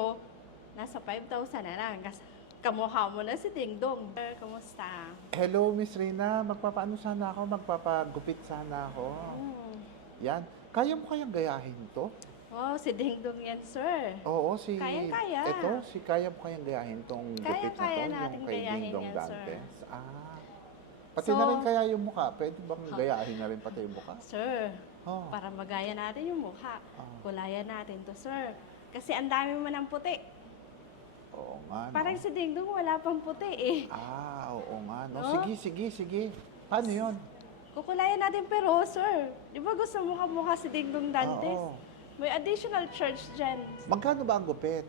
sa'yo, nasa 5,000 na lang. Kasi kamukha mo na si Dingdong. Sir, kumusta? Hello, Miss Rina. Magpapaano sana ako? Magpapagupit sana ako. Yan. Kaya mo kayang gayahin to? Oh, si Dingdong yan, sir. Oo, si... Kayang-kaya. Ito, kaya mo kayang gayahin tong gupit na to? Kaya-kaya natin Yung kay gayahin Dingdong yan, sir. Dantes. Ah. Pati So- na rin kaya yung mukha. Pwede bang gayahin na rin pati yung mukha? Sir, Oh. para magaya natin yung mukha, Ah. kulayan natin to, sir. Kasi ang dami mo ng puti. Oo nga, no? Parang si Dingdong wala pang puti eh. Ah, oo nga, no? No? Sige. Paano yun? Kukulayan natin pero, sir, di ba gusto mo kamukha si Dingdong Dantes? Oo. May additional charge dyan. Magkano ba ang gupit?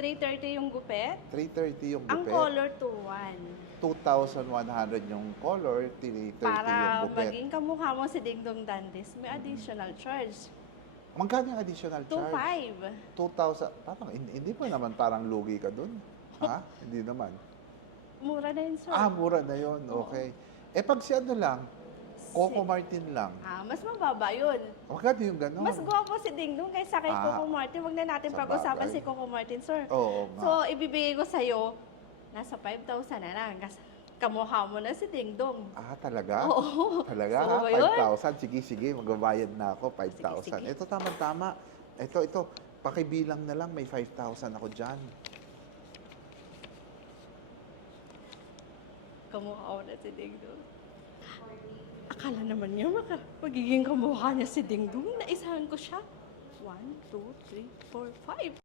330 yung gupet. 330 yung Ang gupit. color 2-1. 2,100 yung color, 330 yung Para gupit. maging kamukha mo si Dingdong Dantes, may additional charge. Magkano yung additional charge? 2,500. 2,000. Parang hindi pa naman parang lugi ka dun. Ha? Hindi naman. Mura na yun, sir. Ah, mura na yun. Okay. Eh pag si ano lang, Coco Martin lang. Mas mababa yun. Magkano yung gano'n? Mas gwapo si Dingdong kaysa kay Coco Martin. Huwag na natin sa pag-usapan bagay. si Coco Martin, sir. Oo nga. So, ibibigay ko sa'yo, nasa 5,000 na lang. Kasi kamukha mo na si Dingdong. Ah, talaga? Oo. Talaga So, ha? yun. 5,000? Sige, magbabayad na ako. 5,000. Sige. Ito, tama-tama. Ito. Pakibilang na lang, may 5,000 ako dyan. Kamukha mo na si Dingdong. Akala naman niya magiging kamukha niya si Dingdong. Naisahan ko siya. 1, 2, 3, 4, 5.